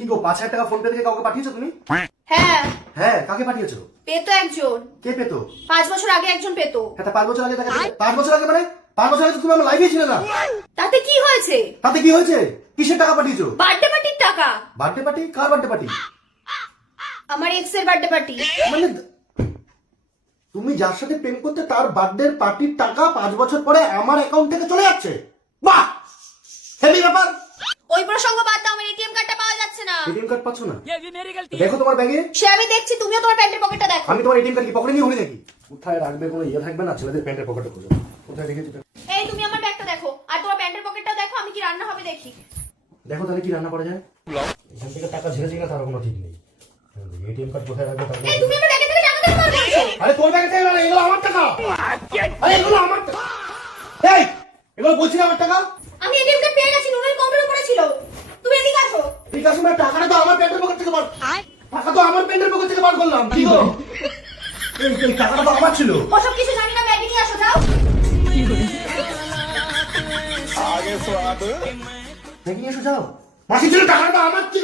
কি গো 5,000 টাকা phone pay থেকে কাউকে পাঠিয়েছো তুমি? হ্যাঁ হ্যাঁ, কাকে পাঠিয়েছো? পেতো একজন। কে পেতো? 5 বছর আগে একজন পেতো। হ্যাঁ, তা 5 বছর আগে টাকা 5 বছর আগে মানে 5 বছর আগে তো তুমি আমার লাইভে ছিলে না। তাতে কি হয়েছে? তাতে কি হয়েছে? কিসের টাকা পাঠিয়েছো? বার্থডে পার্টির টাকা। Birthday party? কার বার্থডে পার্টি? আমার এক্স এর বার্থডে পার্টি। মানে তুমি যার সাথে প্রেম করতে তার বার্থডে পার্টির টাকা 5 বছর পরে আমার অ্যাকাউন্ট থেকে চলে যাচ্ছে? বাহ, হেভি ব্যাপার। ওই প্রসঙ্গ বাদ দাও, আমার এটিএম কার্ডটা পাওয়া যাচ্ছে না। এটিএম কার্ড পাচ্ছ না? দেখো তোমার ব্যাগে। সে আমি দেখছি, তুমিও তোমার প্যান্টের পকেটটা দেখো। আমি তোমার এটিএম কার্ড কি পকেটে নিয়ে ঘুরি নাকি? কোথায় রাখবে কোনো ইয়ে থাকবে না? ছেলেদের প্যান্টের পকেটে খুঁজো। কোথায় রেখেছো? এই তুমি আমার ব্যাগটা দেখো, আর তোমার প্যান্টের পকেটটাও দেখো, আমি কি রান্না হবে দেখি। দেখো তাহলে কি রান্না করা যায়। এখান থেকে টাকা ঝেড়েছি না তার কোনো ঠিক নেই। এটিএম কার্ড কোথায় রাখবে তার এই তুমি আমার ব্যাগে থেকে টাকা দেখো বলছো। আরে তোর ব্যাগে থেকে না, এগুলো আমার টাকা। আরে এগুলো আমার টাকা। এই এগুলো বলছি না আমার টাকা। আমি এটিএম কার্ড পেয়ে গেছি, নুনের কাউন্টারে পড়েছিল। তুমি এদিকে আসো। ঠিক আছে, মানে টাকাটা তো আমার প্যান্টের পকেট থেকে বার, টাকা তো আমার প্যান্টের পকেট থেকে বার করলাম। কি গো, এই টাকাটা তো আমার ছিল। ওসব কিছু জানি না, ব্যাগে নিয়ে আসো যাও। দেখি এসো যাও। মাসি ছিল টাকাটা তো আমার ছিল।